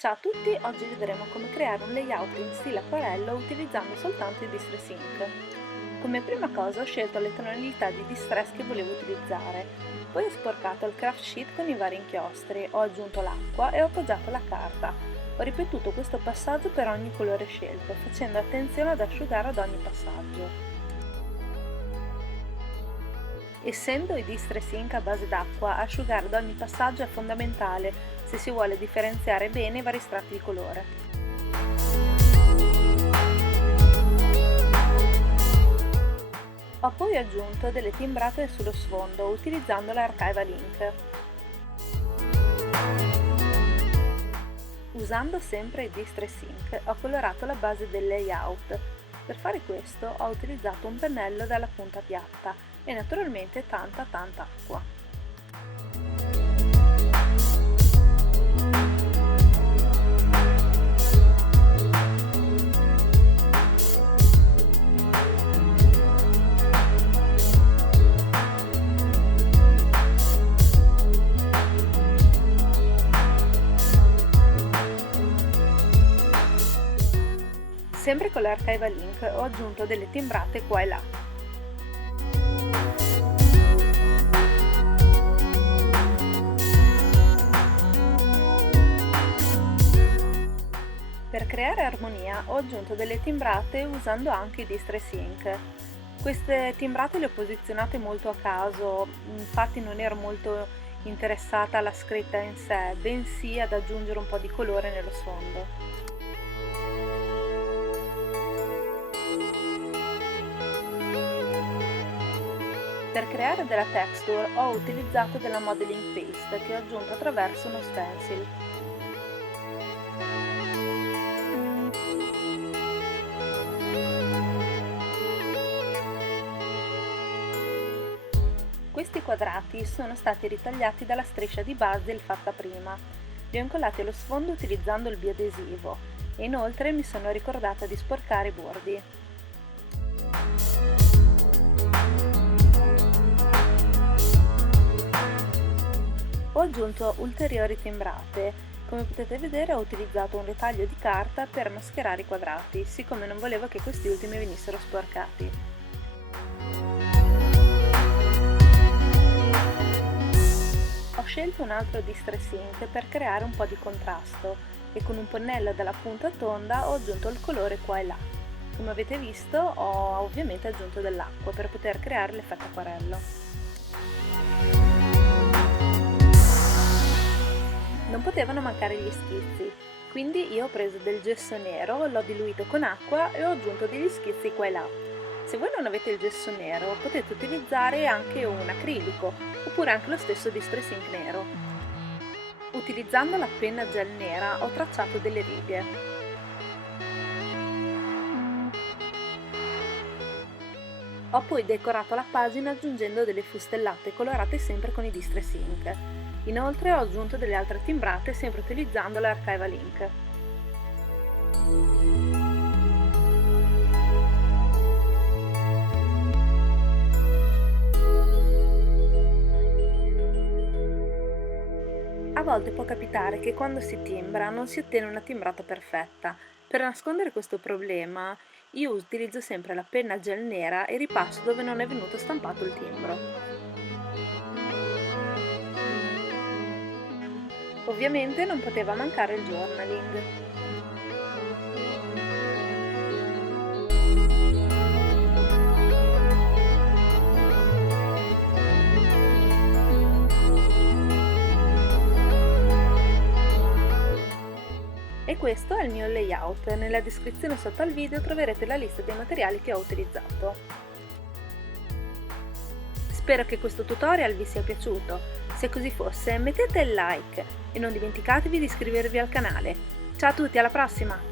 Ciao a tutti, oggi vedremo come creare un layout in stile acquarello utilizzando soltanto il Distress Ink. Come prima cosa ho scelto le tonalità di distress che volevo utilizzare, poi ho sporcato il craft sheet con i vari inchiostri, ho aggiunto l'acqua e ho appoggiato la carta. Ho ripetuto questo passaggio per ogni colore scelto, facendo attenzione ad asciugare ad ogni passaggio. Essendo i Distress Ink a base d'acqua, asciugare ad ogni passaggio è fondamentale se si vuole differenziare bene i vari strati di colore. Ho poi aggiunto delle timbrate sullo sfondo utilizzando l'Archival Ink. Usando sempre il Distress Ink ho colorato la base del layout. Per fare questo ho utilizzato un pennello dalla punta piatta e naturalmente tanta acqua. Sempre con l'Archival Ink ho aggiunto delle timbrate qua e là. Per creare armonia ho aggiunto delle timbrate usando anche i Distress Ink. Queste timbrate le ho posizionate molto a caso, infatti non ero molto interessata alla scritta in sé, bensì ad aggiungere un po' di colore nello sfondo. Per creare della texture ho utilizzato della modeling paste che ho aggiunto attraverso uno stencil. Questi quadrati sono stati ritagliati dalla striscia di basil fatta prima. Li ho incollati allo sfondo utilizzando il biadesivo e inoltre mi sono ricordata di sporcare i bordi. Ho aggiunto ulteriori timbrate. Come potete vedere ho utilizzato un ritaglio di carta per mascherare i quadrati, siccome non volevo che questi ultimi venissero sporcati. Ho scelto un altro Distress Ink per creare un po' di contrasto e con un pennello dalla punta tonda ho aggiunto il colore qua e là. Come avete visto ho ovviamente aggiunto dell'acqua per poter creare l'effetto acquarello. Non potevano mancare gli schizzi, quindi io ho preso del gesso nero, l'ho diluito con acqua e ho aggiunto degli schizzi qua e là. Se voi non avete il gesso nero potete utilizzare anche un acrilico oppure anche lo stesso Distress Ink nero. Utilizzando la penna gel nera ho tracciato delle righe. Ho poi decorato la pagina aggiungendo delle fustellate colorate sempre con i Distress Ink. Inoltre ho aggiunto delle altre timbrate sempre utilizzando l'Archival Ink. A volte può capitare che quando si timbra non si ottiene una timbrata perfetta. Per nascondere questo problema io utilizzo sempre la penna gel nera e ripasso dove non è venuto stampato il timbro. Ovviamente non poteva mancare il journaling. E questo è il mio layout. Nella descrizione sotto al video troverete la lista dei materiali che ho utilizzato. Spero che questo tutorial vi sia piaciuto. Se così fosse, mettete il like e non dimenticatevi di iscrivervi al canale. Ciao a tutti, alla prossima!